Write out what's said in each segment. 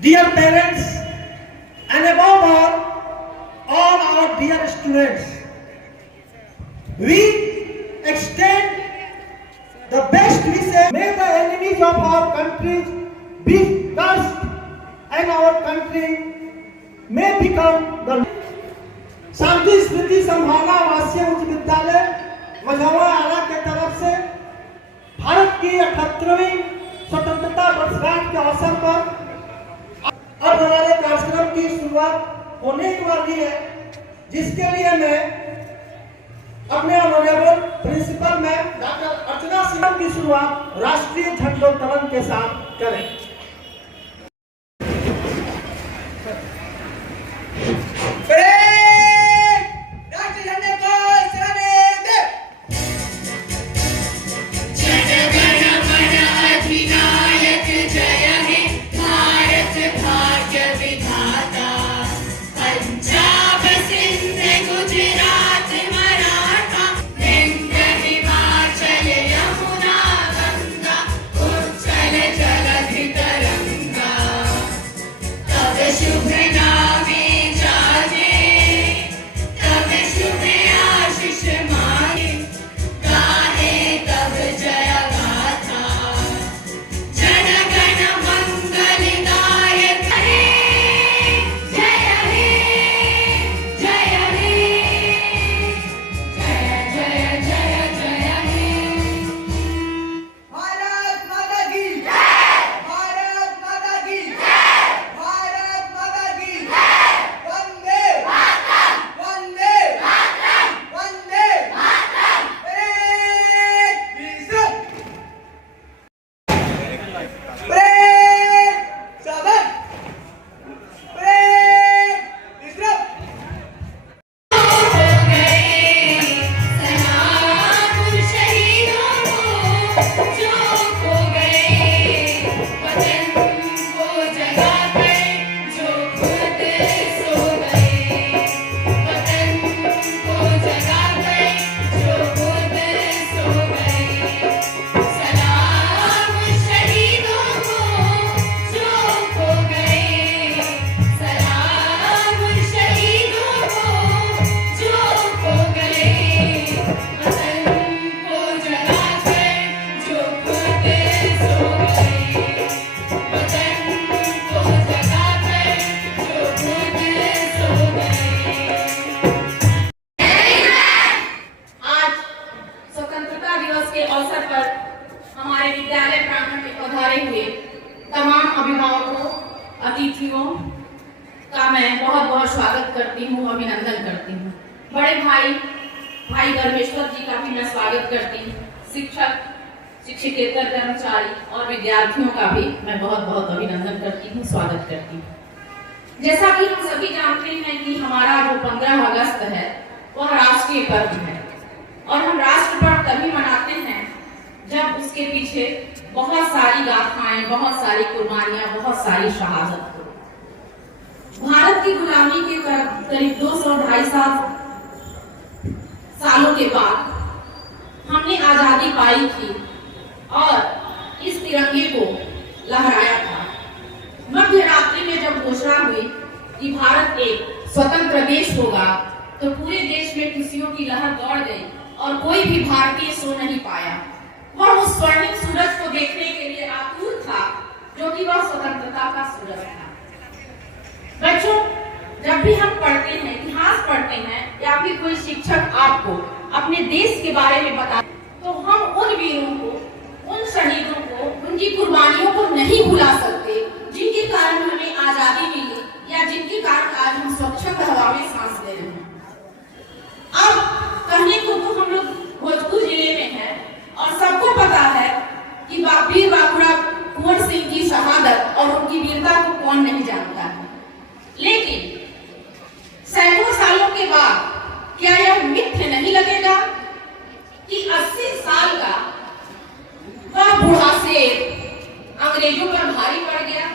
Dear parents, and above all our dear students, we extend the best wishes. May the enemies of our country be cursed, and our country may become the शांति स्मृति संभावना आवासीय उच्च विद्यालय मझौवा आरा के तरफ से भारत की 78वीं स्वतंत्रता वर्षगांठ के अवसर पर अब हमारे कार्यक्रम की शुरुआत होने ही वाली है, जिसके लिए मैं अपने honourable principal ma'am doctor Archana Singh की शुरुआत राष्ट्रीय झंडोत्तोलन के साथ करें। अतिथियों का मैं बहुत बहुत स्वागत करती हूँ, अभिनंदन करती हूँ। बड़े भाई धर्मेश्वर जी का भी मैं स्वागत करती हूँ। शिक्षक, शिक्षकेतर कर्मचारी और विद्यार्थियों का भी मैं बहुत बहुत अभिनंदन करती हूँ, स्वागत करती हूँ। जैसा कि हम सभी जानते हैं कि हमारा जो 15 अगस्त है वह राष्ट्रीय पर्व है और हम राष्ट्र पर्व तभी मनाते हैं जब उसके पीछे बहुत सारी गाथाएं, बहुत सारी कुर्बानियां, बहुत सारी शहादत हो। भारत की गुलामी के करीब 200-250 सालों के बाद हमने आजादी पाई थी और इस तिरंगे को लहराया था। मध्य रात्रि में जब घोषणा हुई कि भारत एक स्वतंत्र देश होगा तो पूरे देश में खुशियों की लहर दौड़ गई और कोई भी भारतीय सो नहीं पाया। वह उस स्वर्णिम सूरज को देखने के लिए आतुर था जो कि वह स्वतंत्रता का सूरज था। बच्चों, जब भी हम पढ़ते हैं, इतिहास पढ़ते हैं या फिर कोई शिक्षक आपको अपने देश के बारे में बताते तो हम उन वीरों को, उन शहीदों को, उनकी कुर्बानियों को नहीं भुला सकते जिनके कारण हमें आजादी मिली या जिनके कारण आज हम स्वच्छ हवा में सांस ले रहे हैं। अब कहने को तो हम लोग भोजपुर जिले में हैं और सबको पता है कि वीर बांकुड़ा कुंवर सिंह की शहादत और उनकी वीरता को कौन नहीं जानता है। लेकिन सैकड़ों सालों के क्या यह मिथ्य नहीं लगेगा कि 80 साल का वह बूढ़ा शेर अंग्रेजों पर भारी पड़ गया?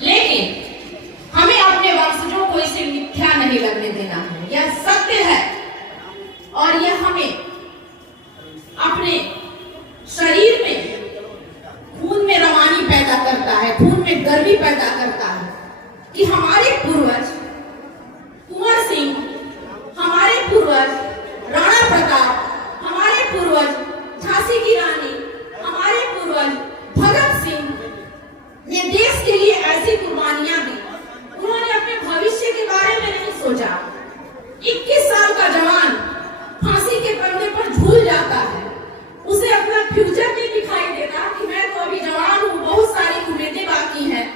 लेकिन हमें अपने वंशजों को इसे मिथ्या नहीं लगने देना है। यह सत्य है और यह हमें अपने शरीर में खून में रवानी पैदा करता है, खून में गर्मी पैदा करता है कि हमारे पूर्वज कुंवर सिंह, हमारे पूर्वज राणा प्रताप, हमारे पूर्वज झांसी की रानी, हमारे पूर्वज भगत सिंह ने देश के लिए ऐसी कुर्बानियां दी। उन्होंने अपने भविष्य के बारे में नहीं सोचा। 21 साल का जवान फांसी के फंदे पर झूल जाता है, उसे अपना फ्यूचर नहीं दिखाई देता कि मैं तो अभी जवान हूँ, बहुत सारी उम्मीदें बाकी हैं,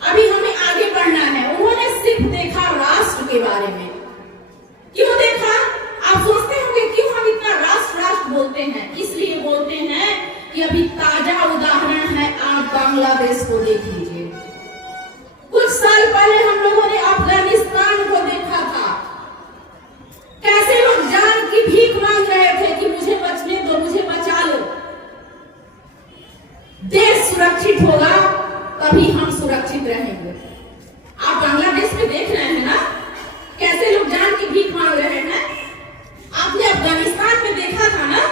अभी हमें आगे बढ़ना है। उन्होंने सिर्फ देखा राष्ट्र के बारे में। क्यों देखा? आप सोचते होंगे क्यों हम इतना राष्ट्र राष्ट्र बोलते हैं? इसलिए बोलते हैं कि अभी ताजा उदाहरण है, आप बांग्लादेश को देख लीजिए। कुछ साल पहले हम लोगों ने अफगानिस्तान को देखा था, कैसे लोग जान की भीख मांग रहे थे कि मुझे बचने दो, मुझे बचा लो। देश सुरक्षित होगा तभी हम सुरक्षित रहेंगे। आप बांग्लादेश में देख रहे हैं ना, कैसे लोग जान की भीख मांग रहे हैं। आपने अफगानिस्तान में देखा था ना,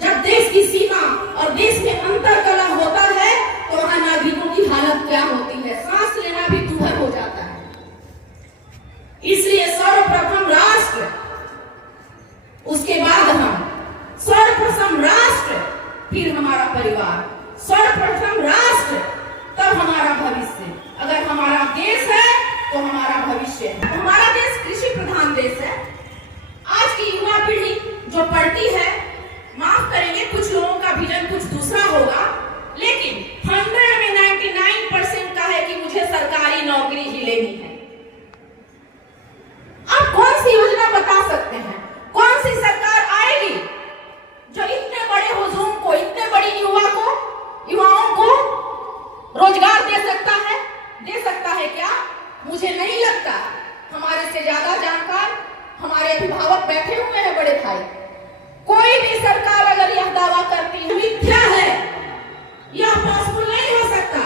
जब देश की सीमा और देश में अंतर कलह होता है तो वहां नागरिकों की हालत क्या होती है, सांस लेना भी दूभर हो जाता है। इसलिए सर्वप्रथम राष्ट्र, उसके बाद हम, सर्वप्रथम राष्ट्र फिर हमारा परिवार, सर्वप्रथम राष्ट्र तब हमारा भविष्य। अगर हमारा देश है तो हमारा भविष्य है। हमारा देश कृषि प्रधान देश है। आज की युवा पीढ़ी जो पढ़ती है, माफ करेंगे कुछ लोगों का विजन कुछ दूसरा होगा, लेकिन 100 में 99% का है कि मुझे सरकारी नौकरी ही लेनी है। आप कौन सी योजना बता सकते हैं? कौन सी सरकार आएगी जो इतने बड़े हुजूम को, इतने बड़ी युवाओं को रोजगार दे सकता है? दे सकता है क्या? मुझे नहीं लगता। हमारे से ज्यादा जानकार हमारे अभिभावक बैठे हुए हैं, बड़े भाई। कोई भी सरकार अगर यह दावा करती है मिथ्या है, यह पॉसिबल नहीं हो सकता।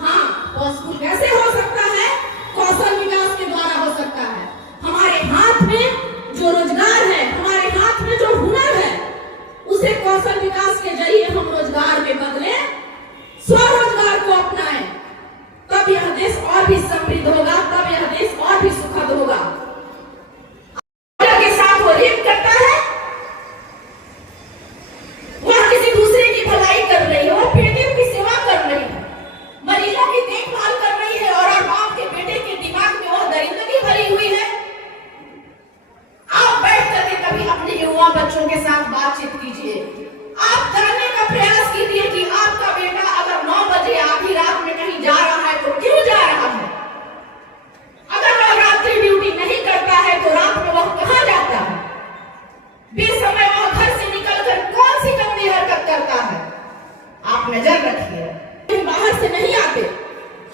हाँ, पॉसिबल कैसे हो सकता है? कौशल विकास के द्वारा हो सकता है। हमारे हाथ में जो रोजगार है, हमारे हाथ में जो हुनर है, उसे कौशल विकास के जरिए हम रोजगार में बदलें, स्वरोजगार को अपनाएं, तब यह देश और भी समृद्ध होगा, तब यह देश और भी सुखद होगा। के साथ वो रेप करता है, वह किसी दूसरे की भलाई कर रही है, वो पीड़ितों की सेवा कर रही है, मरीजों की देखभाल कर रही है, और बाप के बेटे के दिमाग में वह दरिंदगी भरी हुई है। आप बैठ करके कभी अपने युवा बच्चों के साथ बातचीत कीजिए। आप जानने का प्रयास कीजिए कि आपका बेटा अगर 9 बजे आधी रात में कहीं जा रहा है तो क्यों जा रहा है? अगर वह रात्रि ड्यूटी नहीं करता है तो रात में वह कहां जाता है? बेसमय वह घर से निकलकर कौन सी गंदी हरकत करता है? आप नजर रखिए। बाहर से नहीं आते,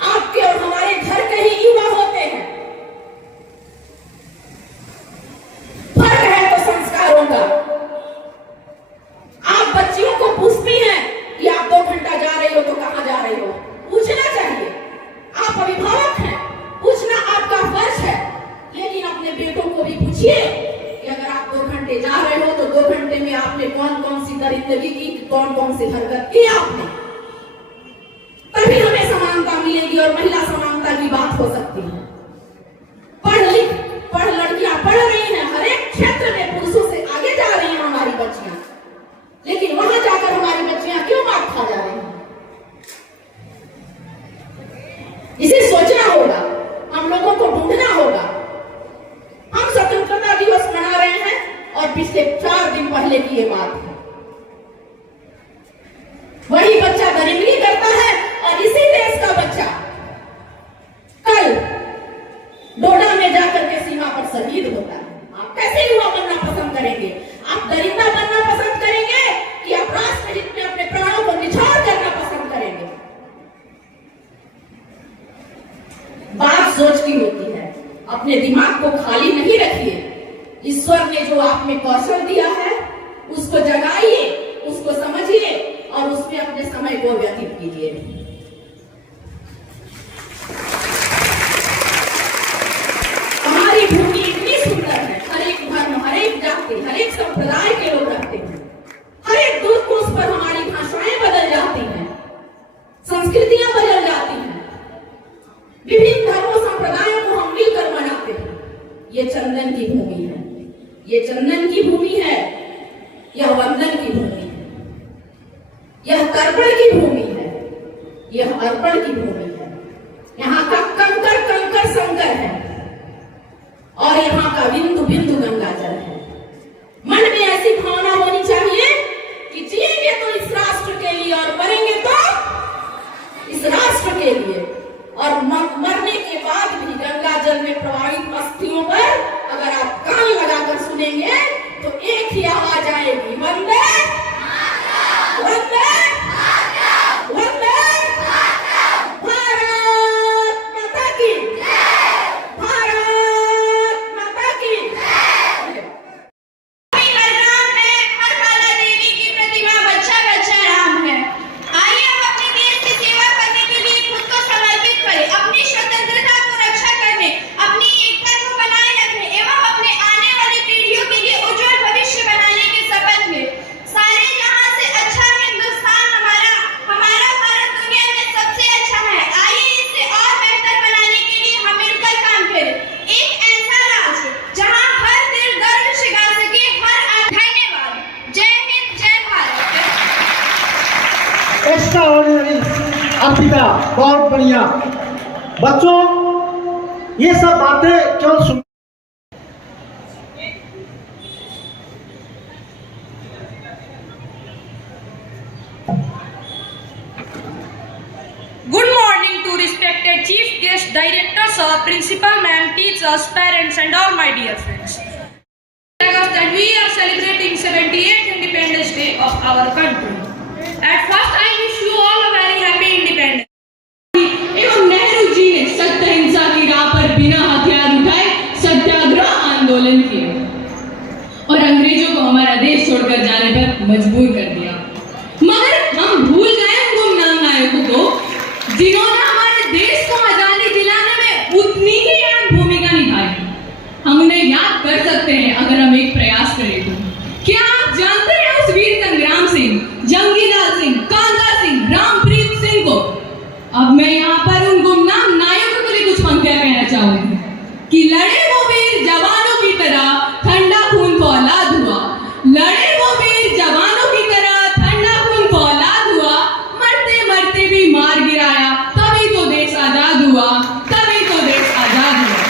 आपके और हमारे घर के ही युवा होते हैं। फर्क है तो संस्कारों का। आप बच्चियों को पूछती हैं कि आप 2 घंटा जा रही हो तो कहां जा रही हो? पूछना चाहिए। आप अभिभावक हैं, पूछना आपका फर्ज है, लेकिन अपने बेटों को भी पूछिए कि अगर आप 2 घंटे जा रहे हो तो 2 घंटे में आपने कौन कौन सी दरिंदगी की, कौन कौन सी हरकत की आपने। तभी हमें समानता मिलेगी और महिला समानता की बात हो सकती है। पढ़ लड़कियां पढ़ रही हैं, हर एक क्षेत्र में पुरुषों से आगे जा रही हैं हमारी बच्चियां, लेकिन वहां जाकर हमारी बच्चियां क्यों मार खा जा रही हैं? इसे सोचना होगा, हम लोगों को ढूंढना होगा। हम स्वतंत्रता दिवस मना रहे हैं और पिछले 4 दिन पहले की ये बात है। वही बच्चा दरिंदगी करता है और इसी देश का बच्चा कल डोडा में जाकर के सीमा पर शहीद होता है। आप कैसे युवा बनना पसंद करेंगे? आप दरिंदा बनना पसंद करेंगे कि आप राष्ट्र हित में अपने प्राणों को निछावर करना पसंद करेंगे? बात सोच की होती है। अपने दिमाग को खाली नहीं रखिए। ईश्वर ने जो आप में कौशल दिया है उसको जगाइए, उसको समझिए और उसमें अपने समय को व्यतीत कीजिए। हमारी भूमि इतनी सुंदर है, हर एक धर्म, हर एक जाति, हर एक संप्रदाय के लोग रहते हैं। हर एक दूर कोस पर हमारी भाषाएं बदल जाती हैं, संस्कृतियां बदल जाती हैं, विभिन्न धर्मों संप्रदायों को हम मिलकर मनाते हैं। ये चंदन की भूमि है, ये चंदन की भूमि है, यह वंदन की भूमि है, यह तर्पण की भूमि है, यह अर्पण की भूमि है। यहाँ का कंकर कंकर शंकर है और यहाँ का बिंदु बिंदु गंगा जल है। मन में ऐसी भावना होनी चाहिए कि जिएंगे तो इस राष्ट्र के लिए और मरेंगे तो इस राष्ट्र के लिए, और मरने के बाद भी गंगा जल में प्रवाहित अस्थियों पर अगर आप कान लगाकर सुनेंगे तो एक ही आवाज आएगी, वंदे वंदे वंदे भारत माता की, भारत माता की। हर राम है, हर बाला देवी की प्रतिमा बच्चा बच्चा राम है। आइए हम अपने देश की सेवा करने के लिए खुद को समर्पित करें, अपनी स्वतंत्रता को रक्षा करने, अपनी एकता को बनाए रखने एवं अपने आने वाली पीढ़ियों के लिए उज्जवल भविष्य बनाने के शपथ में। सारे जहां से अच्छा हिंदुस्तान हमारा भारत दुनिया में सबसे अच्छा है। आइए इसे और बेहतर बनाने के लिए हम मिलकर काम करें। एक ऐसा राज्य जहां हर दिल गर्व से गा सके, हर धन्यवाद। जय हिंद, जय भारत। एक्स्ट्रा ऑर्डिनरी अर्पिता, बहुत बढ़िया। बच्चों, ये सब बातें क्यों सुन Good morning to respected chief guest, directors, principal ma'am, teachers, parents and all my dear friends. That we are celebrating 78th Independence Day of our country. At first I wish you all a very happy independence. एवं नेहरू जी ने सत्य हिंसा की राह पर बिना हथियार उठाए सत्याग्रह आंदोलन किया और अंग्रेजों को हमारा देश छोड़कर जाने पर मजबूर कर दिया। मगर हम भूल गए उन गुमनाम नायकों को जिन्होंने हमारे देश को आजादी दिलाने में उतनी ही अहम भूमिका निभाई। हम उन्हें याद कर सकते हैं अगर हम एक प्रयास करें तो। क्या आप जानते हैं उस वीर संग्राम सिंह, जंगीलाल सिंह, कांदा सिंह, रामप्रीत सिंह को? अब मैं यहाँ पर उन गुमनाम नायकों के लिए कुछ पंक्तियां कहना चाहूंगी कि लड़े वो वीर जवानों की तरह, ठंडा खून फौलाद हुआ। लड़े वो वीर जवानों की तरह, ठंडा खून फौलाद हुआ। मरते मरते भी मार गिराया, तभी तो देश आजाद हुआ, तभी तो देश आजाद हुआ।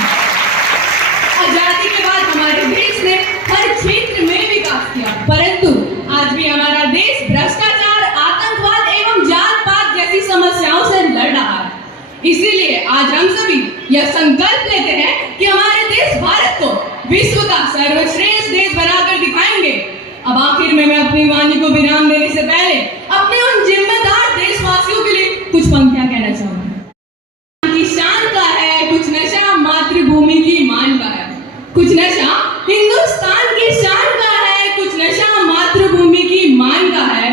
आजादी के बाद हमारे देश ने हर क्षेत्र में विकास किया, परंतु आज भी हमारा देश भ्रष्टाचार, आतंकवाद एवं जात पात जैसी समस्याओं से लड़ रहा है। इसीलिए आज हम सभी यह संकल्प लेते हैं कि हमारे देश भारत को विश्व का सर्वश्रेष्ठ देश बनाकर दिखाएंगे। अब आखिर में मैं अपनी वाणी को विराम देने से पहले अपने उन जिम्मेदार देशवासियों के लिए कुछ पंक्तियां कहना चाहूंगा। की शान का है कुछ नशा, मातृभूमि की मान का है कुछ नशा, हिंदुस्तान की शान का है कुछ नशा, मातृभूमि की मान का है।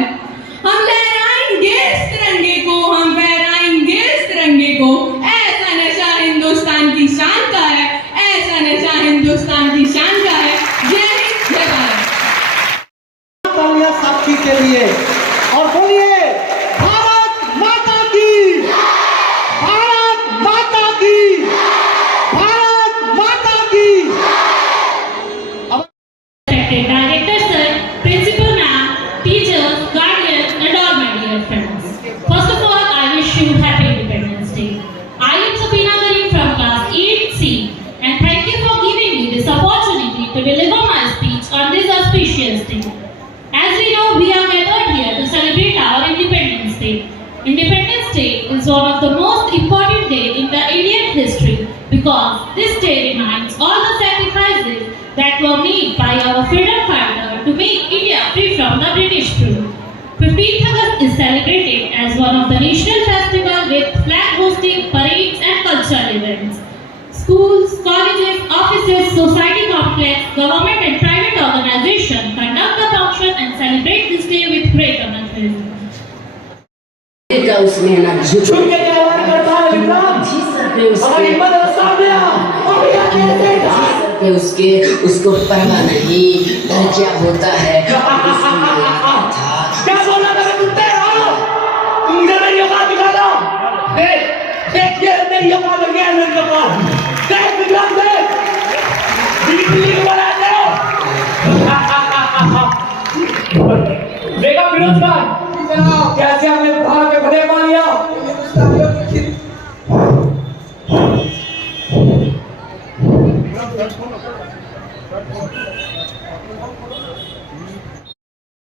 हम लहराएंगे इस तिरंगे को, हम फहराएंगे इस तिरंगे को। ऐसा नशा हिंदुस्तान की शान का है, ऐसा नशा हिंदुस्तान की शान का है। जय हिंद, जय भारत। तालियां साक्षी के लिए और बोलिए भारत माता की, भारत माता की, भारत माता की। Director sir, principal ma'am, teachers, guardians and all my dear friends. First of all, I wish you happy Independence Day. I am Safina Karim from class 8C and thank you for giving me this opportunity to deliver my speech on this auspicious day. As we know, we are gathered here to celebrate our Independence Day. Independence Day is one of the most important days in the Indian history because this day reminds all the sacrifices that were made by our freedom fighter to make India free from the British rule. 15th August is celebrated as one of the national festivals with flag hosting, parades and cultural events. Schools, colleges offices, society complex, government and private organizations conduct the function and celebrate this day with great amateur. उसमें ना छुप के क्या वार करता है विक्रम? हमारी मदद सामने आ और ये कैसे था? पे उसके उसको परवाह नहीं डर क्या होता है क्या बोला था मैं तुमसे तुम इधर मेरी औकात दिखा दो देख देख ये मेरी औकात है क्या मेरी औकात देख विक्रम देख बिल्कुल को बनाते हो देखा फिरोज खान कैसे हमने भारत के फतेह पा लिया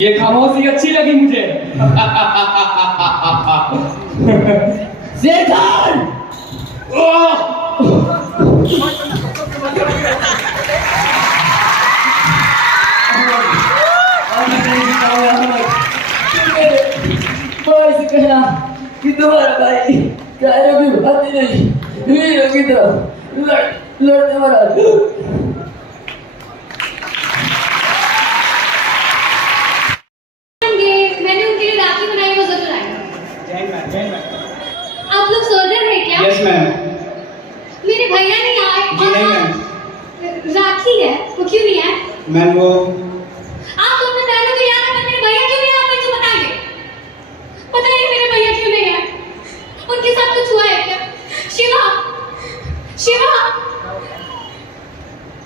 ये खामोशी अच्छी लगी मुझे शेखर कहना कि तुम्हारा भाई प्यारे भी भाती नहीं वीरों की तरह लड़ने वाला मैंने उनके लिए राखी बनाई, वो जरूर आएगा। आप लोग सोल्जर हैं क्या? यस मैम मेरे भैया नहीं आए। जी नहीं मैम राखी है, वो क्यों नहीं आए? मैम वो आप तो अपने बहनों को याद है, पर मेरे भैया क्यों नहीं आए? आप मुझे बताइए, बताइए मेरे भैया क्यों नहीं आए? उनके साथ कुछ हुआ है क्या? शिवा, शिवा,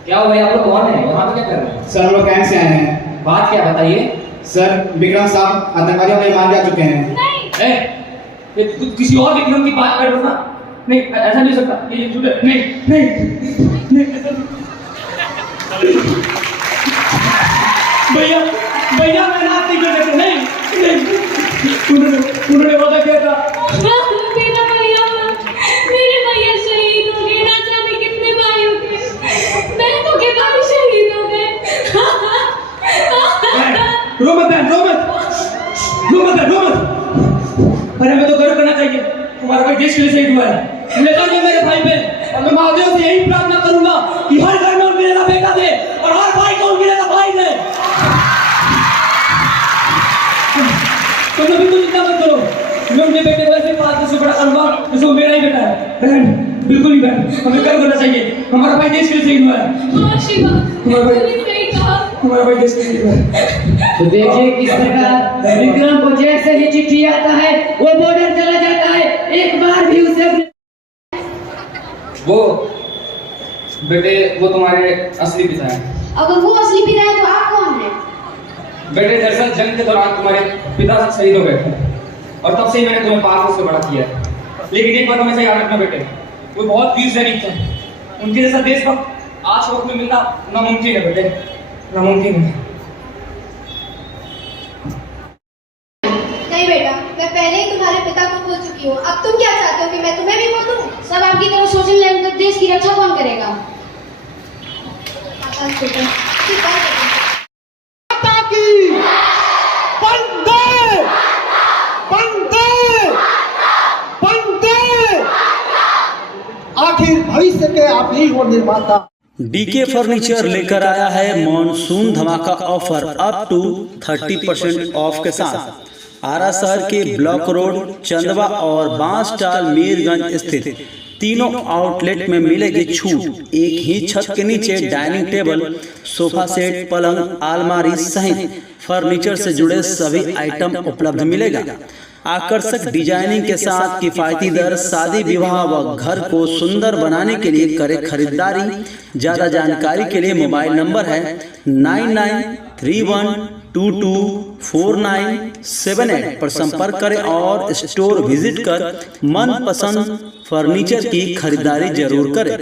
क्या हो भाई, आप लोग कौन है? यहाँ पे क्या कर रहे हैं? सर हम लोग कैंप से आए हैं बात क्या बताइए? सर विक्रम साहब आतंकवादियों में मार जा चुके हैं नहीं। ए, ये किसी और विक्रम की बात कर रहे हो ना? नहीं ऐसा नहीं हो सकता, ये झूठ है। नहीं नहीं नहीं भैया भैया मैं ना नहीं कर सकता नहीं नहीं उन्होंने वादा किया था मेरा भैया, मेरे भैया शहीद हो गए, ना जाने कितने भाई हो गए, बहनों के भाई शहीद हो गए। रो मत बहन रो मत अरे हमें तो गर्व करना चाहिए, तुम्हारा भाई देश के लिए शहीद हुआ है। ले जाइए मेरे भाई पे और मैं महादेव से यही प्रार्थना करूंगा कि हर घर में उनके जैसा बेटा दे और हर भाई को उनके जैसा भाई दे। तुम लोग बिल्कुल चिंता मत करो, मैं उनके बेटे को ऐसे पालने से बड़ा करूंगा जैसे वो मेरा ही बेटा है। बहन बिल्कुल ही बहन, हमें गर्व करना चाहिए, हमारा भाई देश के लिए शहीद हुआ है। हाँ शिवा, तूने सही कहा। हमारा भाई देश के लिए शहीद हुआ है। तो देखिए किस प्रकार विक्रम को जैसे ही चिट्ठी आता है वो बॉर्डर चला जाता है, एक बार भी उसे वो बेटे वो तुम्हारे असली पिता हैं। अगर वो असली पिता है तो आप कौन हैं? बेटे दरअसल जंग के दौरान तुम्हारे पिता शहीद हो गए थे और तब से ही मैंने तुम्हें पाल पोस के बड़ा किया है। लेकिन एक बात हमेशा याद रखना बेटे, वो बहुत वीर सैनिक थे, उनके जैसा देशभक्त आज वक्त में मिलना नामुमकिन है बेटे, नामुमकिन है। नहीं बेटा, मैं पहले ही तुम्हारे पिता को भूल चुकी हूँ। अब तुम क्या चाहते हो कि मैं तुम्हें भी बोलूं? सब आपकी तरह सोशल लाइन पर देश की रक्षा कौन करेगा? आकाश बेटा, ठीक है बेटा। आखिर भविष्य के आप ही हो निर्माता। डीके फर्नीचर लेकर आया है मॉनसून धमाका ऑफर अप टू 30% ऑफ के साथ आरा शहर के ब्लॉक रोड, चंदवा और बांसटाल मीरगंज स्थित तीनों आउटलेट में मिलेगी छूट। एक ही छत के नीचे डाइनिंग टेबल, सोफा सेट, पलंग, अलमारी सहित फर्नीचर से जुड़े सभी आइटम उपलब्ध मिलेगा। आकर्षक डिजाइनिंग के साथ किफायती दर, शादी विवाह व घर को सुंदर बनाने के लिए करें खरीदारी। ज्यादा जानकारी के लिए मोबाइल नंबर है 9931224978 पर संपर्क करें और स्टोर विजिट कर मनपसंद फर्नीचर की खरीदारी जरूर करें।